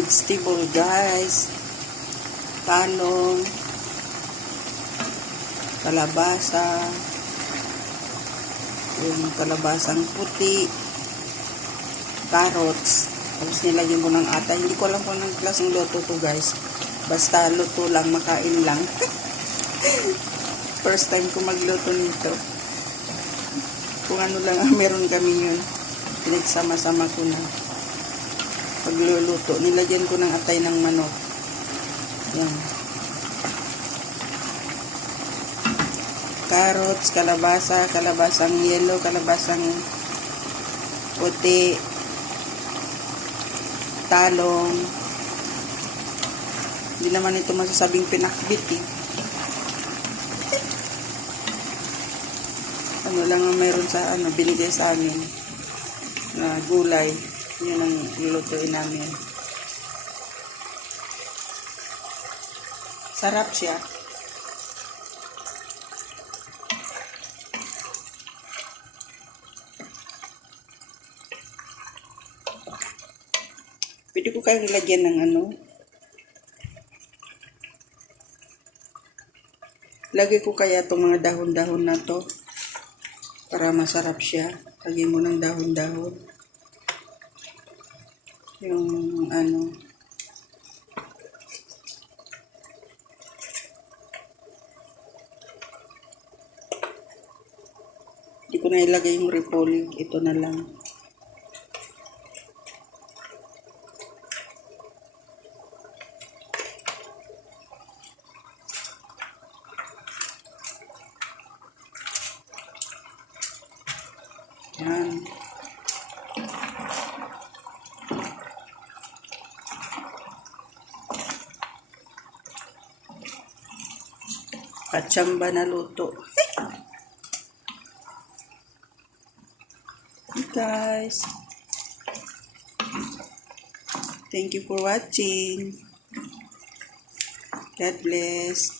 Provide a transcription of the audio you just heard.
vegetable guys. Talong, kalabasa, yung kalabasang puti, carrots, tapos nilagyan ko ng atay. Hindi ko alam kung anong klaseng luto to guys. Basta luto lang, makain lang. First time ko magluto nito. Kung ano lang meron kami yun. Pinagsama-sama ko na. Pagluluto, nilagyan ko ng atay ng manok. Yan. Carrots, kalabasa, kalabasang yellow, kalabasang puti, talong. Hindi naman ito masasabing pinakbit eh. Ano lang ang meron sa binigay sa amin na gulay. Yun ang lulutuin namin. Sarap siya. Pwede ko kayong lagyan ng lagay ko kaya itong mga dahon-dahon na to para masarap siya. Lagyan mo ng dahon-dahon. Yung hindi ko na ilagay yung repolyo. Ito na lang. Yan. Katsamba na luto. Hey guys. Thank you for watching. God bless.